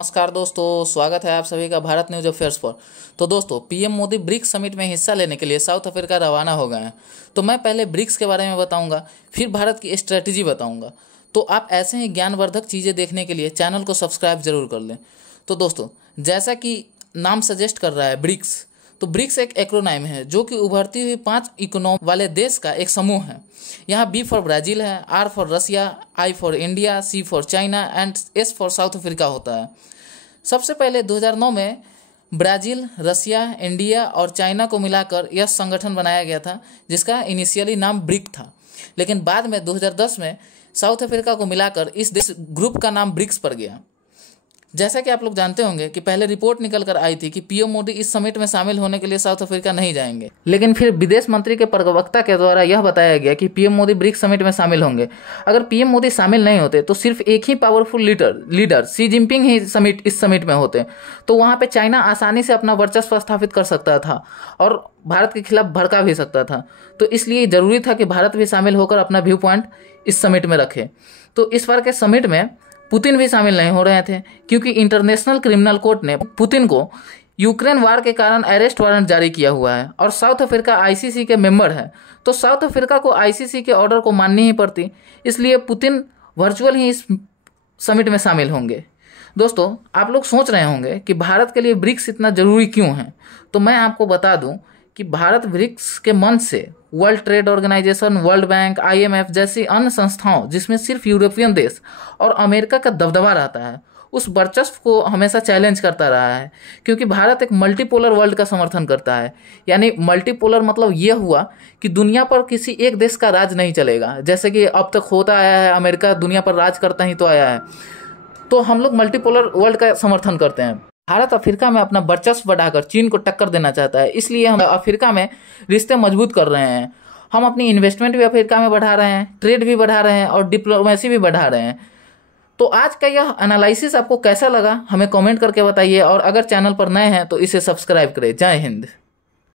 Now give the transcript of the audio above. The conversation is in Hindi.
नमस्कार दोस्तों, स्वागत है आप सभी का भारत न्यूज अफेयर्स पर। तो दोस्तों, पीएम मोदी ब्रिक्स समिट में हिस्सा लेने के लिए साउथ अफ्रीका रवाना हो गए हैं। तो मैं पहले ब्रिक्स के बारे में बताऊंगा, फिर भारत की स्ट्रेटजी बताऊंगा। तो आप ऐसे ही ज्ञानवर्धक चीज़ें देखने के लिए चैनल को सब्सक्राइब जरूर कर लें। तो दोस्तों, जैसा कि नाम सजेस्ट कर रहा है ब्रिक्स, तो ब्रिक्स एक एक्रोनाइम है जो कि उभरती हुई 5 इकोनॉमी वाले देश का एक समूह है। यहाँ बी फॉर ब्राज़ील है, R for Russia, I for India, C for China and S for South Africa होता है। सबसे पहले 2009 में ब्राज़ील, रसिया, इंडिया और चाइना को मिलाकर यह संगठन बनाया गया था, जिसका इनिशियली नाम ब्रिक था। लेकिन बाद में 2010 में साउथ अफ्रीका को मिलाकर इस देश ग्रुप का नाम ब्रिक्स पड़ गया। जैसा कि आप लोग जानते होंगे कि पहले रिपोर्ट निकल कर आई थी कि पीएम मोदी इस समिट में शामिल होने के लिए साउथ अफ्रीका नहीं जाएंगे, लेकिन फिर विदेश मंत्री के प्रवक्ता के द्वारा यह बताया गया कि पीएम मोदी ब्रिक्स समिट में शामिल होंगे। अगर पीएम मोदी शामिल नहीं होते तो सिर्फ एक ही पावरफुल लीडर शी जिनपिंग ही इस समिट में होते, तो वहाँ पे चाइना आसानी से अपना वर्चस्व स्थापित कर सकता था और भारत के खिलाफ भड़का भी सकता था। तो इसलिए जरूरी था कि भारत भी शामिल होकर अपना व्यू पॉइंट इस समिट में रखे। तो इस बार के समिट में पुतिन भी शामिल नहीं हो रहे थे, क्योंकि इंटरनेशनल क्रिमिनल कोर्ट ने पुतिन को यूक्रेन वार के कारण अरेस्ट वारंट जारी किया हुआ है और साउथ अफ्रीका आईसीसी के मेंबर है। तो साउथ अफ्रीका को आईसीसी के ऑर्डर को माननी ही पड़ती, इसलिए पुतिन वर्चुअल ही इस समिट में शामिल होंगे। दोस्तों, आप लोग सोच रहे होंगे कि भारत के लिए ब्रिक्स इतना जरूरी क्यों है। तो मैं आपको बता दूं कि भारत ब्रिक्स के मंच से World Trade Organisation, World Bank, IMF जैसी अन्य संस्थाओं, जिसमें सिर्फ यूरोपियन देश और अमेरिका का दबदबा रहता है, उस वर्चस्व को हमेशा चैलेंज करता रहा है। क्योंकि भारत एक मल्टीपोलर वर्ल्ड का समर्थन करता है। यानी मल्टीपोलर मतलब ये हुआ कि दुनिया पर किसी एक देश का राज नहीं चलेगा, जैसे कि अब तक होता आया है, अमेरिका दुनिया पर राज करता ही तो आया है। तो हम लोग मल्टीपोलर वर्ल्ड का समर्थन करते हैं। भारत अफ्रीका में अपना वर्चस्व बढ़ाकर चीन को टक्कर देना चाहता है, इसलिए हम अफ्रीका में रिश्ते मजबूत कर रहे हैं। हम अपनी इन्वेस्टमेंट भी अफ्रीका में बढ़ा रहे हैं, ट्रेड भी बढ़ा रहे हैं और डिप्लोमेसी भी बढ़ा रहे हैं। तो आज का यह एनालिसिस आपको कैसा लगा हमें कमेंट करके बताइए, और अगर चैनल पर नए हैं तो इसे सब्सक्राइब करें। जय हिंद।